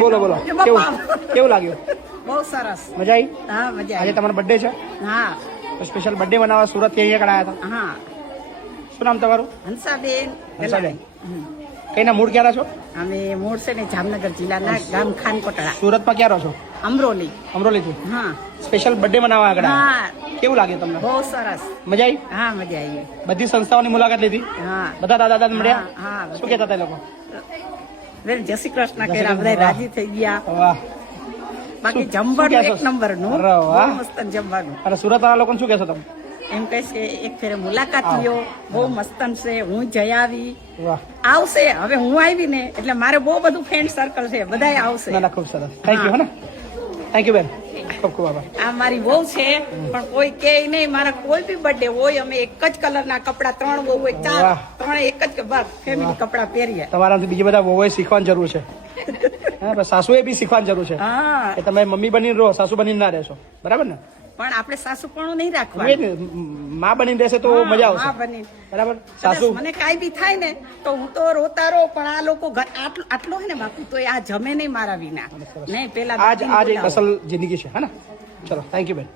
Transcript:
બોલો બોલો કેવું કેવું લાગ્યું? બહુ સરસ. મજા આવી? હા, મજા આજે આવી. તમારો બર્થડે છે હા તો સ્પેશિયલ બર્થડે મનાવવા સુરત થી અહીંયા કડાયા હતા. હા. શું નામ તમારું? હંસાબેન હંસાબેન. ગલાણી. કઈના મૂળ ક્યાં રહો છો? અમે મૂળ છે ને જામનગર જિલ્લાના ગામ ખાનકોટડા, સુરતમાં ક્યાં રહો છો? અમરોલી. અમરોલીથી. હા સ્પેશિયલ બર્થડે મનાવવા આગળ આવ્યા. હા, કેવું લાગ્યું તમને? બહુ સરસ. મજા આવી? હા, મજા આવી. બધી સંસ્થાઓની મુલાકાત લીધી? હા બધા દાદા દાદા મળ્યા? હા, હા, શું કહેતા હતા એ લોકો? વેલ જય શ્રી કૃષ્ણ જય શ્રી કહેલા, બધા કૃષ્ણ. રાજી થઈ ગયા. વાહ. બાકી શું જમવાનું કહેશો? એક નંબર નું, અરે વાહ. બહુ મસ્ત જમવાનું. અને સુરત વાળા લોકોને શું કહેશો તમે? એમ કહીશ કે એક ફેરે મુલાકાત લ્યો, બહુ મસ્તન છે. હું જઈ આવી, વાહ. આવશે. હવે હું આવી ને એટલે મારે બહુ બધું ફ્રેન્ડ સર્કલ છે, બધાય આવશે. ના ના ખૂબ સરસ. Thank you. હે ને થેન્ક યુ બેન, ખૂબ ખૂબ આભાર. આ મારી વહુ છે, પણ કોઈ કે નહીં. મારા કોઈ બી બર્થડે હોય, અમે એક જ કલરના કપડા, 3 વહુ હોય, 4 વાહ. 3 એક જ ફેમિલી કપડા પહેરીએ. તમારાથી બીજી બધા વહુએ શીખવાની જરૂર છે. હા, બસ સાસુએ બી શીખવાની જરૂર છે હા, કે તમે મમ્મી બનીને રહો, સાસુ બનીને ના રહેશો. બરાબર ને? પણ આપણે સાસુપણું નહીં એ જ રાખવાનું. ને, માં બનીને રહેશે તો હા, મજા માં આવશે. બનીને. બરાબર. કદાચ સાસુ મને કાંઈ બી થાય ને તો હું તો રોતા રહો, પણ આ લોકો આટલો હે ને બાપુ, તો આ જમે નહીં મારા વિના. નહીં, પેલા આજ એક અસલ જિંદગી છે. હે ને? ચલો, થેન્ક યુ બેન.